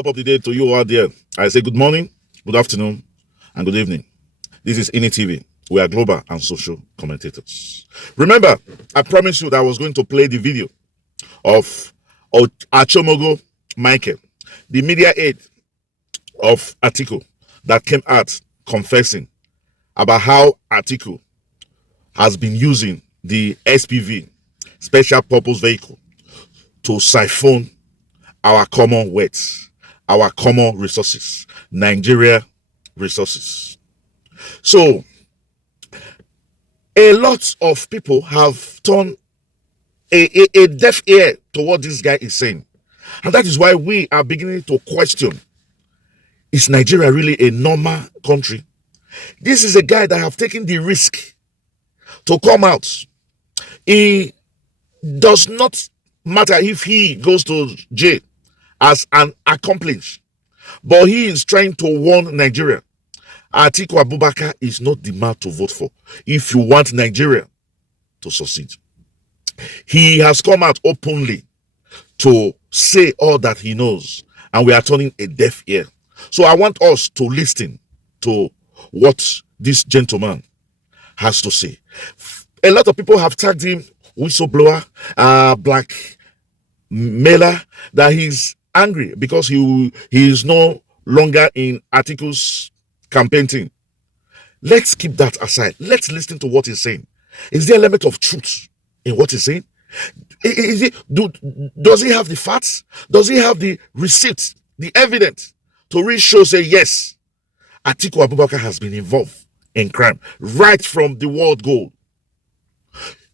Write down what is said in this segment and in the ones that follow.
Top of the day to you out there. I say good morning, good afternoon, and good evening. This is INI TV. We are global and social commentators. Remember, I promised you that I was going to play the video of Achimugo Michael, the media aide of Atiku, that came out confessing about how Atiku has been using the SPV, Special Purpose Vehicle, to siphon our common wealth, our common resources, Nigeria resources. So, a lot of people have turned a deaf ear to what this guy is saying. And that is why we are beginning to question, is Nigeria really a normal country? This is a guy that have taken the risk to come out. He does not matter if he goes to jail as an accomplice, but he is trying to warn Nigeria. Atiku Abubakar is not the man to vote for if you want Nigeria to succeed. He has come out openly to say all that he knows, and we are turning a deaf ear. So I want us to listen to what this gentleman has to say. A lot of people have tagged him whistleblower, blackmailer, that he's angry because he is no longer in Atiku's campaign team. Let's keep that aside. Let's listen to what he's saying. Is there an element of truth in what he's saying? Does he have the facts? Does he have the receipts, the evidence to really show, say, yes, Atiku Abubakar has been involved in crime right from the world goal?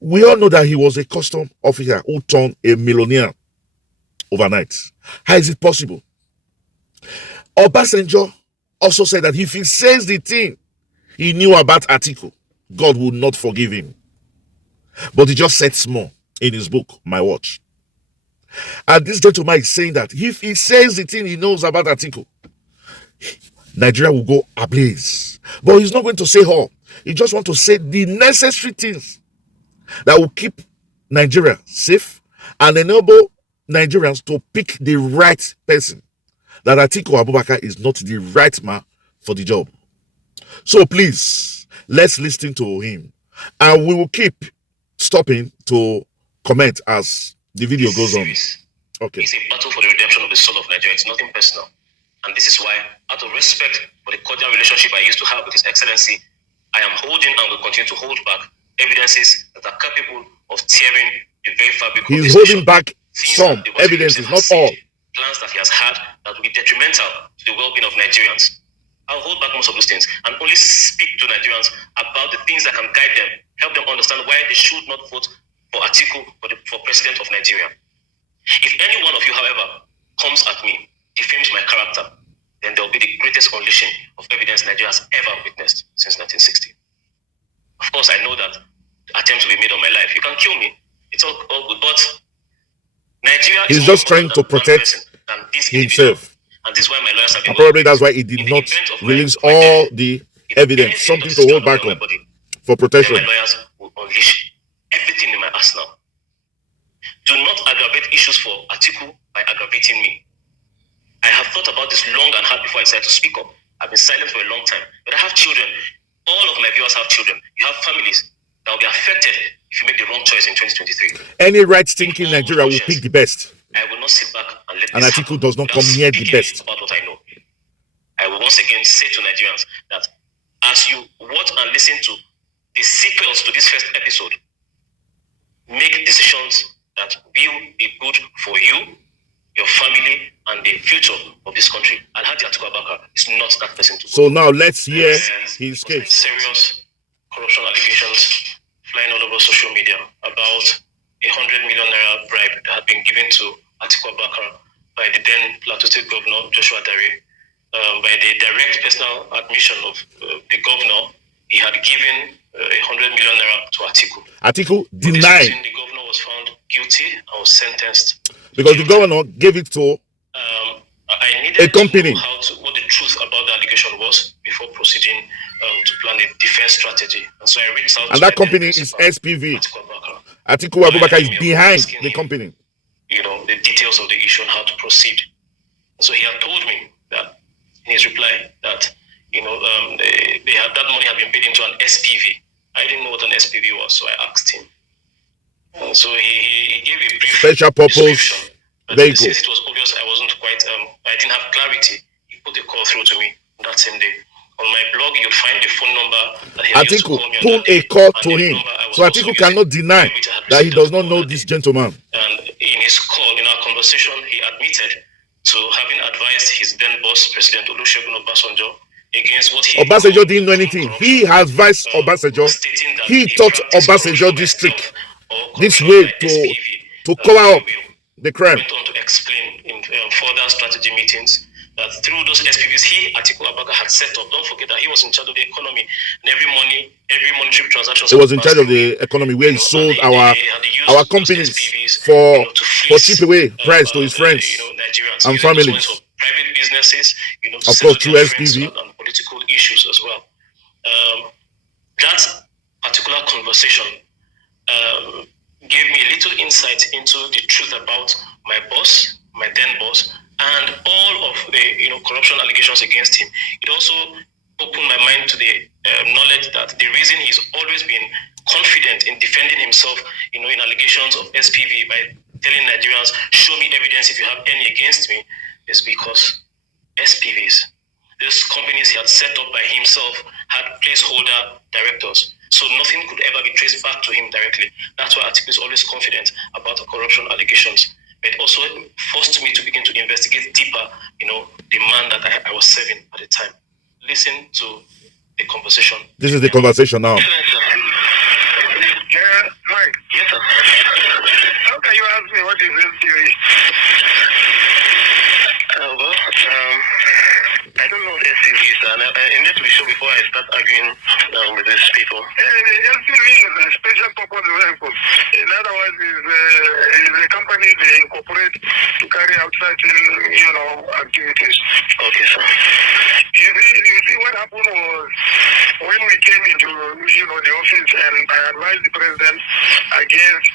We all know that he was a custom officer who turned a millionaire overnight. How is it possible? Obasanjo also said that if he says the thing he knew about Atiku, God would not forgive him. But he just said small in his book, My Watch. And this gentleman is saying that if he says the thing he knows about Atiku, Nigeria will go ablaze. But he's not going to say all. He just wants to say the necessary things that will keep Nigeria safe and enable Nigerians to pick the right person. That Atiku Abubakar is not the right man for the job. So please, let's listen to him. And we will keep stopping to comment as the video goes on. Okay. It's a battle for the redemption of the soul of Nigeria. It's nothing personal. And this is why, out of respect for the cordial relationship I used to have with His Excellency, I am holding and will continue to hold back evidences that are capable of tearing the very fabric of He's this holding nation. back some evidences, not all. Plans that he has had that will be detrimental to the well-being of Nigerians. I'll hold back most of those things and only speak to Nigerians about the things that can guide them, help them understand why they should not vote for Atiku for president of Nigeria. If any one of you, however, comes at me, defames my character, then there will be the greatest unleashing of evidence Nigeria has ever witnessed since 1960. Of course, I know that attempts will be made on my life. You can kill me. It's all good, but Nigeria He's is just trying to protect himself. And this is why my lawyers have been. And probably that's why he did not release all the evidence, something to hold back on for protection. My lawyers will unleash everything in my arsenal. Do not aggravate issues for Atiku by aggravating me. I have thought about this long and hard before I decided to speak up. I've been silent for a long time, but I have children. All of my viewers have children. You have families that will be affected if you make the wrong choice in 2023. Any right-thinking Nigeria will pick the best. I will not sit back and let and this Atiku happen does not without come near the speaking best. about what I know. I will once again say to Nigerians that as you watch and listen to the sequels to this first episode, make decisions that will be good for you, your family, and the future of this country. Alhaji Atiku Abubakar is not that person to go. So now let's hear his case. Serious corruption allegations flying all over social media about 100 million naira bribe that had been given to Atiku Abubakar by the then Plateau State Governor Joshua Dare. By the direct personal admission of the governor, he had given 100 million naira to Atiku. Atiku denied. The governor was found guilty and was sentenced. Because the governor gave it to I needed a company. To know what the truth about the allegation was before proceeding to plan a defense strategy. And so I reached out and to that company is SPV. Atiku Abubakar is behind the company. You know, the details of the issue and how to proceed. So he had told me that in his reply that they had that money had been paid into an SPV. I didn't know what an SPV was, so I asked him. So he gave a brief special purpose vehicle. Since it was obvious I wasn't quite, I didn't have clarity, he put the call through to me that same day. On my blog, you'll find the phone number that he used to call me on pulled a call to him. So Atiku cannot deny that he does not know this gentleman. And in his call, in our conversation, he admitted to having advised his then boss, President Olusegun Obasanjo, against what he Obasanjo didn't know anything. He has advised Obasanjo. He taught Obasanjo this trick, this way to cover up the crime. Went on to explain in further strategy meetings that through those SPVs Atiku Abubakar had set up. Don't forget that he was in charge of the economy, and every monetary transaction. He was in charge of the economy where he sold our companies for cheap away price to his friends and families. For private businesses, of course, through SPV and political issues as well. That particular conversation gave me a little insight into the truth about my boss, my then boss, and all of the corruption allegations against him. It also opened my mind to the knowledge that the reason he's always been confident in defending himself, in allegations of SPV by telling Nigerians, show me evidence if you have any against me, is because SPVs, these companies he had set up by himself, had placeholder directors. So nothing could ever be traced back to him directly. That's why Atiku is always confident about the corruption allegations. But it also forced me to begin to investigate deeper, the man that I was serving at the time. Listen to the conversation. This is the conversation now. Yeah, Mike. Yes, sir. How can you ask me what is SPV? I don't know SPV, sir. I need to be sure before I start arguing with these people. SPV is a special purpose vehicle. In other words, is a company they incorporate to carry out certain, activities. Okay, sir. You see what happened was when we came into, the office and I advised the president against,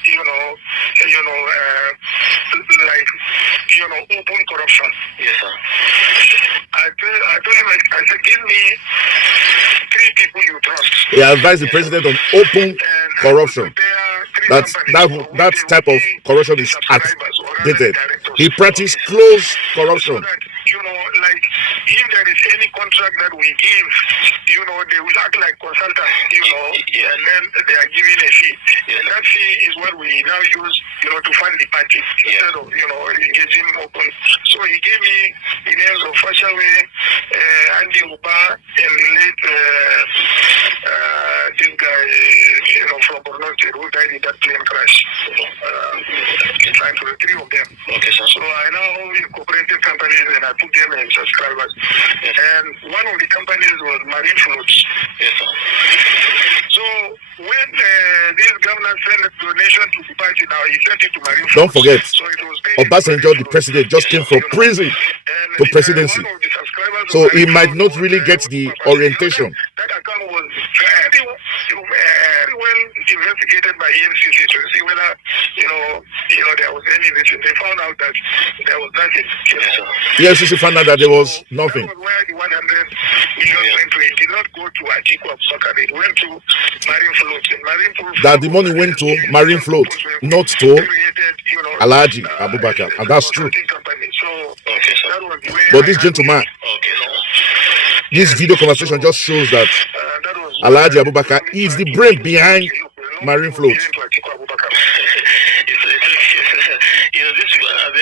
open corruption. Yes, sir. I told him, I said, give me 3 people you trust. He advised the president on open corruption. That type of corruption is outdated. He practiced close corruption. If there is any contract that we give, they will act like consultants, and then they are giving a fee. And that fee is what we now use, to fund the party instead of, engaging open. So he gave me the names of Fashawe, Andy Uba, and the late, this guy, from Borno State who died in that plane crash. Trying to the 3 of them. Okay, sir. So I now incorporated companies and I put them in subscribers. Yes. And one of the companies was Marine Floats. Yes, sir. So when this governor sent a donation to the party, now he sent it to Marine Floats. Don't forget, so it was Obasanjo, the president, just came from prison to presidency. So he might not really get the orientation. That account was very well investigated by EFCC to see whether there was any reason. They found out that there was nothing. EFCC found out that there was nothing. That was where the 100 million went to. It did not go to Atiku Abubakar. It went to Marine Float. That the money went to Marine Float, not to Alhaji Abubakar, and that's true. But this gentleman, this video conversation just shows that Alhaji Abubakar is the brain behind Marine Float.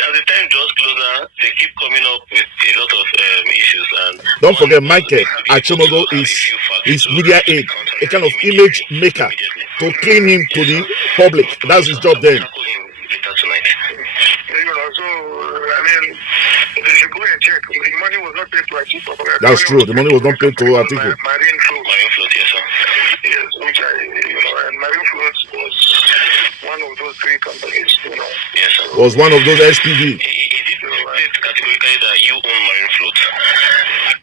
As the time draws closer, they keep coming up with a lot of issues. And don't forget, Michael Achimugo is media aid, a kind of image maker to clean him to the public. That's his job then. They should go and check. The money was not paid to Atiku. That's true. The money was not paid to Atiku. Marine Float, yes, sir. Yes, which and Marine Float was one of those 3 companies. Yes, sir. Was one of those SPV. He did state categorically that you own Marine Float.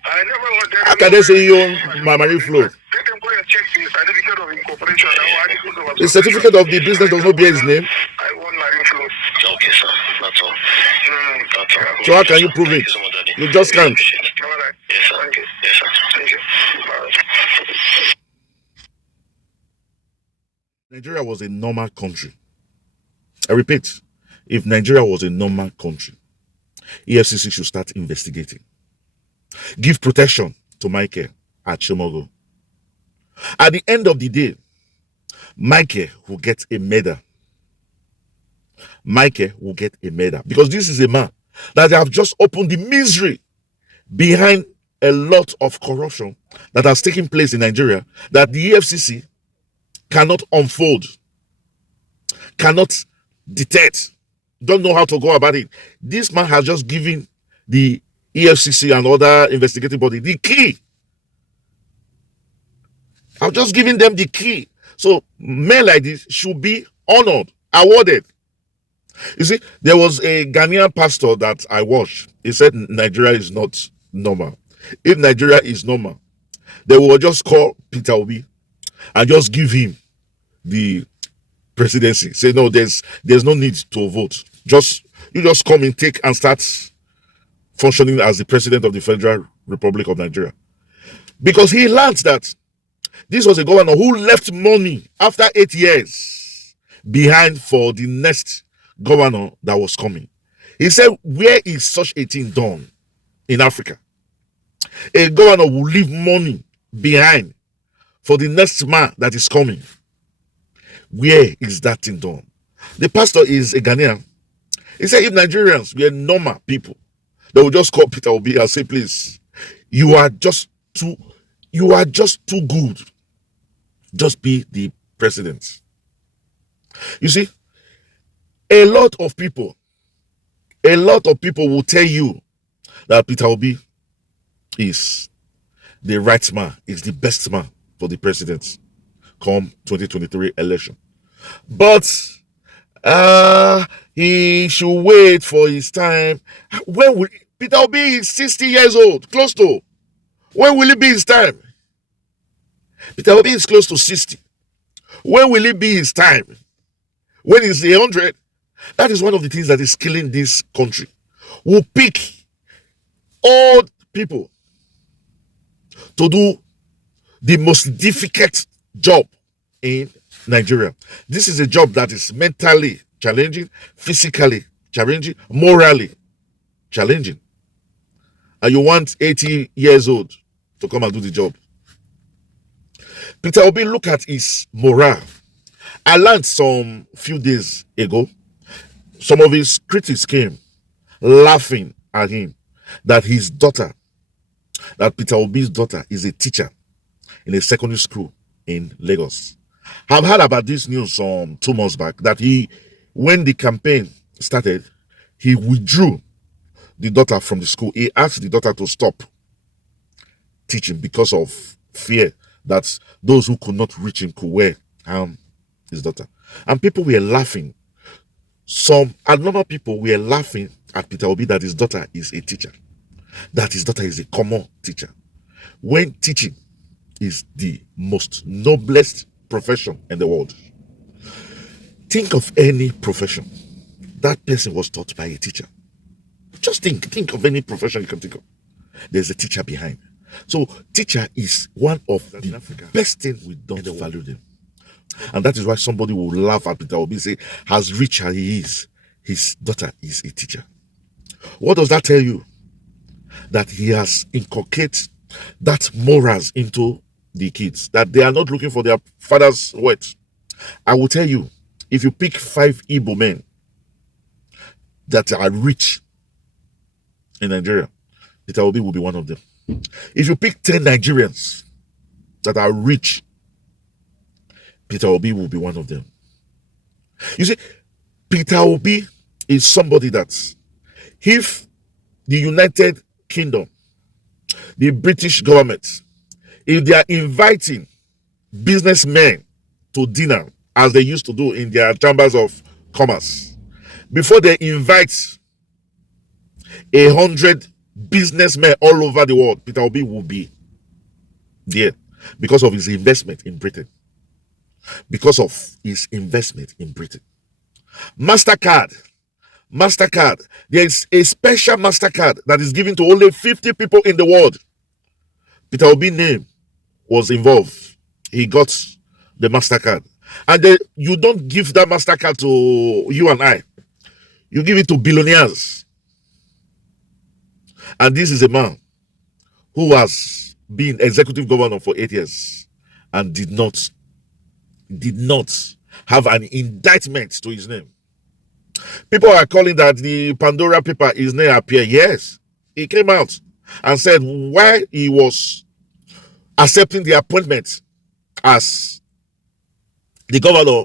I never wanted. How can they say you own Marine Float? Let them go and check the certificate of incorporation. The certificate of the business does not bear his name. I own Marine Float. Okay, sir. That's all. So how can you prove it? You just can't. All right. Yes, sir. Thank you. Yes, sir. Thank you. All right. Nigeria was a normal country. I repeat, if Nigeria was a normal country, EFCC should start investigating. Give protection to Michael Achimugo. At the end of the day, Michael will get a medal. Michael will get a medal because this is a man that have just opened the misery behind a lot of corruption that has taken place in Nigeria that the EFCC cannot unfold, cannot detect, don't know how to go about it. This man has just given the EFCC and other investigative body the key. I've just given them the key. So men like this should be honored, awarded. You see, there was a Ghanaian pastor that I watched. He said Nigeria is not normal. If Nigeria is normal, they will just call Peter Obi and just give him the presidency. Say no, there's no need to vote. You just come in, take and start functioning as the president of the Federal Republic of Nigeria. Because he learned that this was a governor who left money after 8 years behind for the next governor that was coming. He said, where is such a thing done in Africa? A governor will leave money behind for the next man that is coming. Where is that thing done? The pastor is a Ghanaian. He said, if Nigerians were normal people, they would just call Peter Obi and say, please, you are just too good. Just be the president. You see, a lot of people will tell you that Peter Obi is the right man, is the best man for the president come 2023 election. But he should wait for his time. When will Peter Obi is 60 years old, close to? When will it be his time? Peter Obi is close to 60. When will it be his time? When is he 100? That is one of the things that is killing this country. We'll pick old people to do the most difficult job in Nigeria. This is a job that is mentally challenging, physically challenging, morally challenging. And you want 80 years old to come and do the job. Peter Obi, look at his morale. I learned some few days ago, some of his critics came laughing at him that his daughter, that Peter Obi's daughter, is a teacher in a secondary school in Lagos. I've heard about this news 2 months back that when the campaign started, he withdrew the daughter from the school. He asked the daughter to stop teaching because of fear that those who could not reach him could wear his daughter. And people were laughing. Some abnormal people were laughing at Peter Obi that his daughter is a teacher, that his daughter is a common teacher, when teaching is the most noblest profession in the world. Think of any profession that person was taught by a teacher. Just think of any profession you can think of. There's a teacher behind. So teacher is one of the best things we don't value them. And that is why somebody will laugh at Peter Obi and say, as rich as he is, his daughter is a teacher. What does that tell you? That he has inculcated that morals into the kids, that they are not looking for their father's wealth. I will tell you, if you pick 5 Igbo men that are rich in Nigeria, Peter Obi will be one of them. If you pick 10 Nigerians that are rich, Peter Obi will be one of them. You see, Peter Obi is somebody that, if the United Kingdom, the British government, if they are inviting businessmen to dinner, as they used to do in their chambers of commerce, before they invite 100 businessmen all over the world, Peter Obi will be there because of his investment in Britain. Because of his investment in Britain. MasterCard MasterCard. There is a special MasterCard that is given to only 50 people in the world. Peter Obi's name was involved. He got the MasterCard. And you don't give that MasterCard to you and I. You give it to billionaires. And this is a man who has been executive governor for 8 years and did not have an indictment to his name. People are calling that the Pandora paper, his name appeared. Yes, he came out and said why he was accepting the appointment as the governor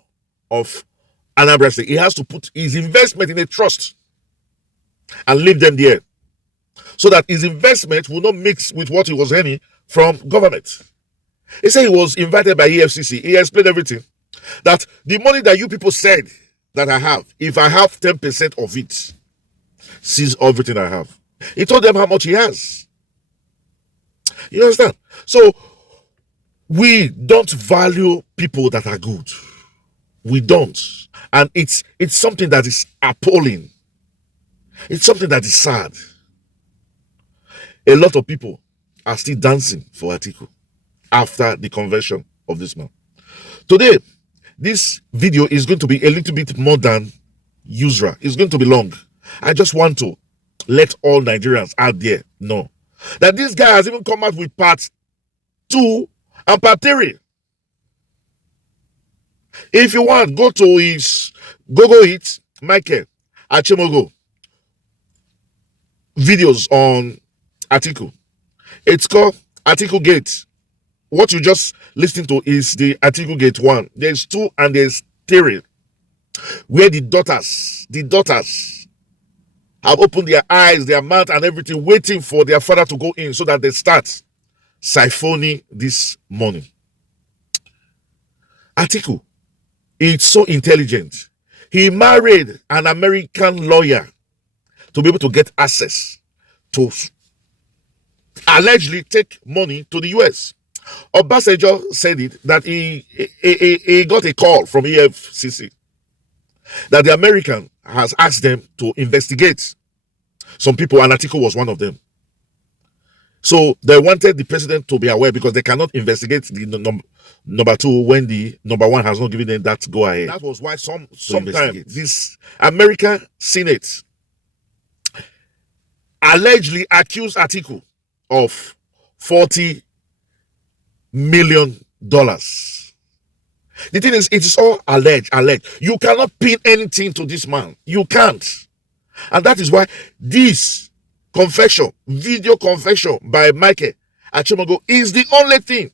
of Anambra State. He has to put his investment in a trust and leave them there, so that his investment will not mix with what he was earning from government. He said he was invited by EFCC. He explained everything. That the money that you people said that I have, if I have 10% of it, seize everything I have. He told them how much he has. You understand? So we don't value people that are good. We don't. And it's something that is appalling. It's something that is sad. A lot of people are still dancing for Atiku after the conversion of this man. Today, this video is going to be a little bit more than usual. It's going to be long. I just want to let all Nigerians out there know that this guy has even come out with part 2 and part 3. If you want, go to his Google it, Michael Achimugo videos on Atiku. It's called Atiku Gate. What you just listened to is the Atiku Gate 1. There's 2 and there's 3, where the daughters have opened their eyes, their mouth and everything, waiting for their father to go in so that they start siphoning this money. Atiku is so intelligent. He married an American lawyer to be able to get access to allegedly take money to the US. Obasanjo said it, that he got a call from EFCC that the American has asked them to investigate some people, and Atiku was one of them. So they wanted the president to be aware, because they cannot investigate the number 2 when the number 1 has not given them that go ahead. That was why sometimes this American Senate allegedly accused Atiku of $40 million. The thing is, it is all alleged. You cannot pin anything to this man. You can't. And that is why this confession, video confession by Michael Achimugo, is the only thing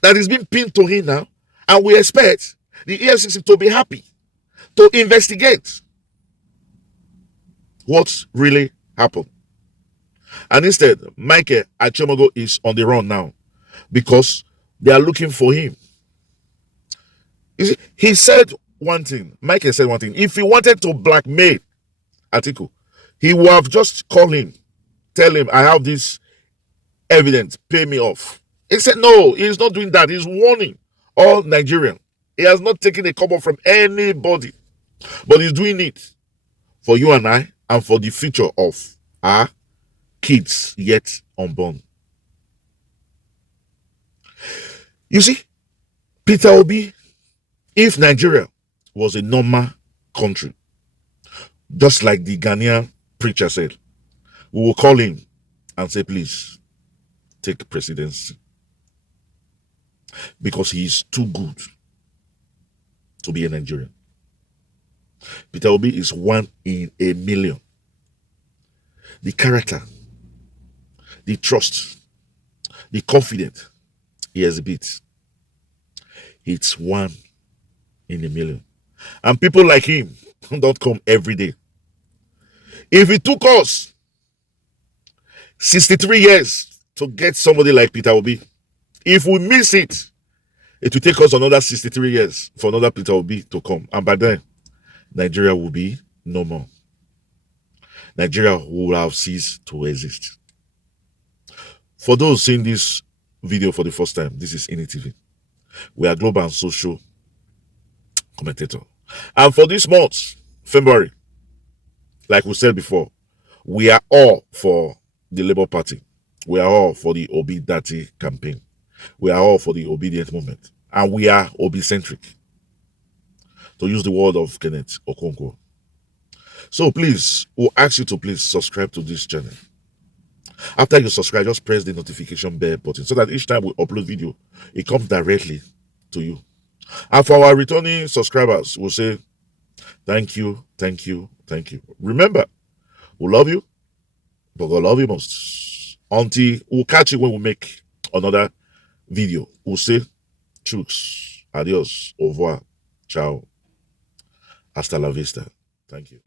that is being pinned to him now. And we expect the EFCC to be happy to investigate what really happened. And instead, Michael Achimugo is on the run now, because they are looking for him. You see, he said one thing. Michael said one thing. If he wanted to blackmail Atiku, he would have just called him, tell him, I have this evidence, pay me off. He said no, he's not doing that. He's warning all Nigerians. He has not taken a cover from anybody, but he's doing it for you and I, and for the future of our kids yet unborn. You see, Peter Obi, if Nigeria was a normal country, just like the Ghanaian preacher said, we will call him and say, please take presidency, because he is too good to be a Nigerian. Peter Obi is 1 in a million. The character, the trust, the confidence he exhibits, it's 1 in a million. And people like him don't come every day. If it took us 63 years to get somebody like Peter Obi, if we miss it, it will take us another 63 years for another Peter Obi to come. And by then, Nigeria will be no more. Nigeria will have ceased to exist. For those seeing this video for the first time, this is INITV. We are global and social commentator. And for this month, February, like we said before, we are all for the Labour Party. We are all for the Obi Dati campaign. We are all for the obedient movement. And we are Obi-centric, to use the word of Kenneth Okonkwo. So please, we'll ask you to please subscribe to this channel. After you subscribe, just press the notification bell button so that each time we upload video, it comes directly to you. And for our returning subscribers, we'll say thank you, thank you, thank you. Remember, we love you, but we love you most. Until we'll catch you when we make another video. We'll say chooks, adios, au revoir, ciao, hasta la vista. Thank you.